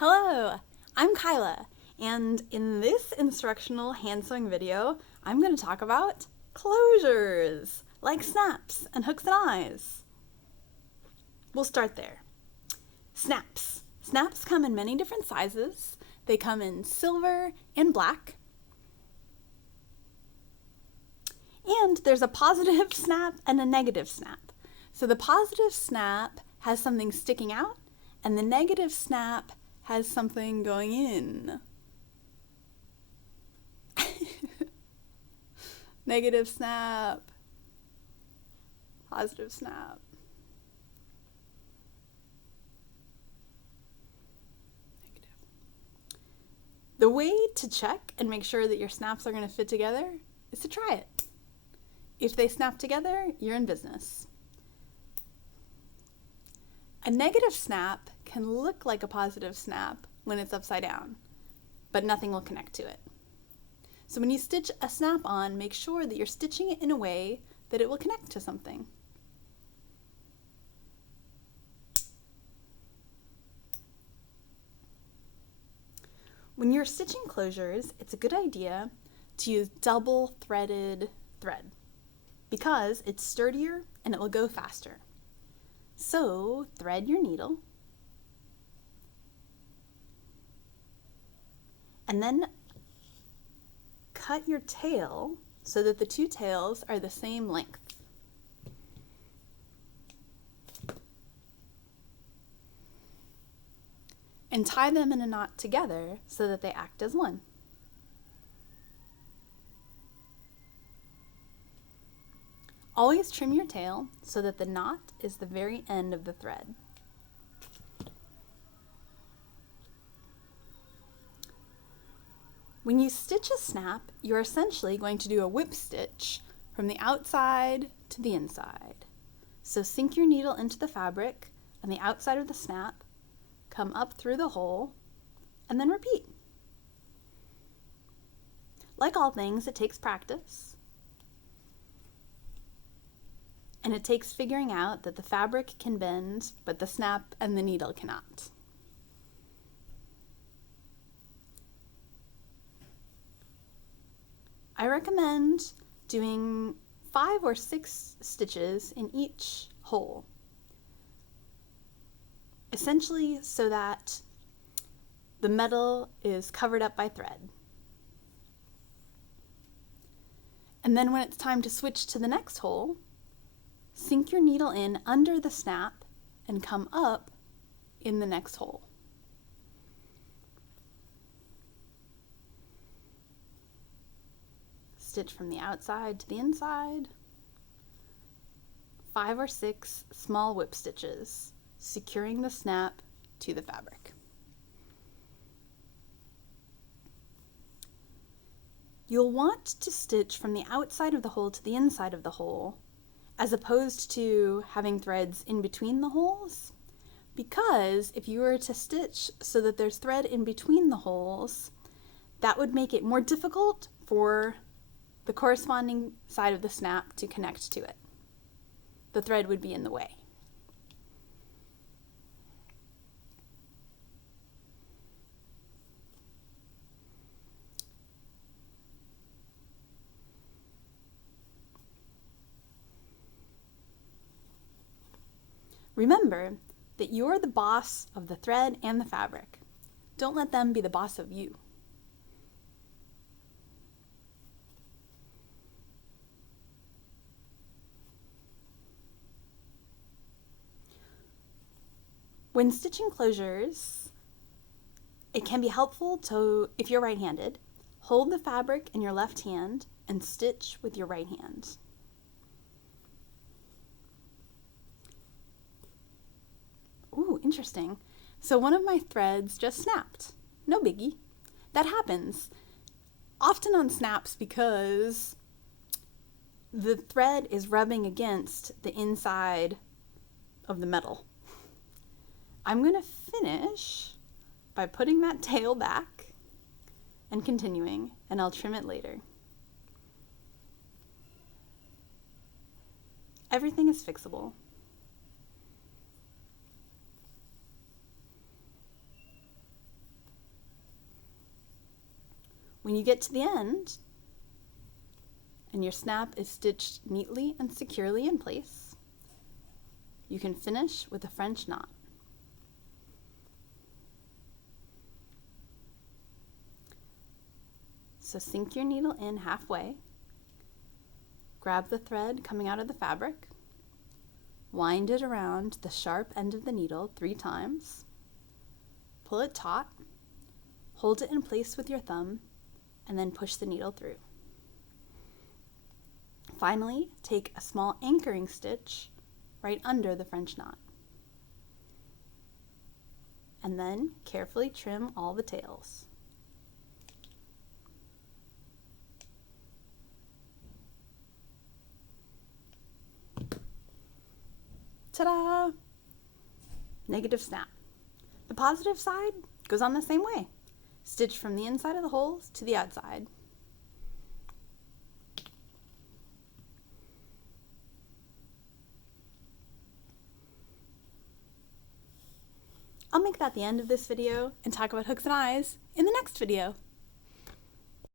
Hello, I'm Kyla, and in this instructional hand sewing video, I'm going to talk about closures, like snaps and hooks and eyes. We'll start there. Snaps. Snaps come in many different sizes. They come in silver and black. And there's a positive snap and a negative snap. So the positive snap has something sticking out, and the negative snap has something going in. Negative snap, positive snap. Negative. The way to check and make sure that your snaps are going to fit together is to try it. If they snap together, you're in business. A negative snap can look like a positive snap when it's upside down, but nothing will connect to it. So when you stitch a snap on, make sure that you're stitching it in a way that it will connect to something. When you're stitching closures, it's a good idea to use double threaded thread because it's sturdier and it will go faster. So thread your needle and then cut your tail so that the two tails are the same length. And tie them in a knot together so that they act as one. Always trim your tail so that the knot is the very end of the thread. When you stitch a snap, you're essentially going to do a whip stitch from the outside to the inside. So sink your needle into the fabric on the outside of the snap, come up through the hole, and then repeat. Like all things, it takes practice. And it takes figuring out that the fabric can bend, but the snap and the needle cannot. I recommend doing 5 or 6 stitches in each hole, essentially so that the metal is covered up by thread. And then when it's time to switch to the next hole, sink your needle in under the snap and come up in the next hole. Stitch from the outside to the inside. 5 or 6 small whip stitches, securing the snap to the fabric. You'll want to stitch from the outside of the hole to the inside of the hole, as opposed to having threads in between the holes, because if you were to stitch so that there's thread in between the holes, that would make it more difficult for the corresponding side of the snap to connect to it. The thread would be in the way. Remember that you're the boss of the thread and the fabric. Don't let them be the boss of you. When stitching closures, it can be helpful to, if you're right-handed, hold the fabric in your left hand and stitch with your right hand. Ooh, interesting. So one of my threads just snapped. No biggie. That happens often on snaps because the thread is rubbing against the inside of the metal. I'm going to finish by putting that tail back and continuing, and I'll trim it later. Everything is fixable. When you get to the end and your snap is stitched neatly and securely in place, you can finish with a French knot. So sink your needle in halfway, grab the thread coming out of the fabric, wind it around the sharp end of the needle 3 times, pull it taut, hold it in place with your thumb, and then push the needle through. Finally, take a small anchoring stitch right under the French knot. And then carefully trim all the tails. Ta-da! Negative snap. The positive side goes on the same way. Stitch from the inside of the holes to the outside. I'll make that the end of this video and talk about hooks and eyes in the next video.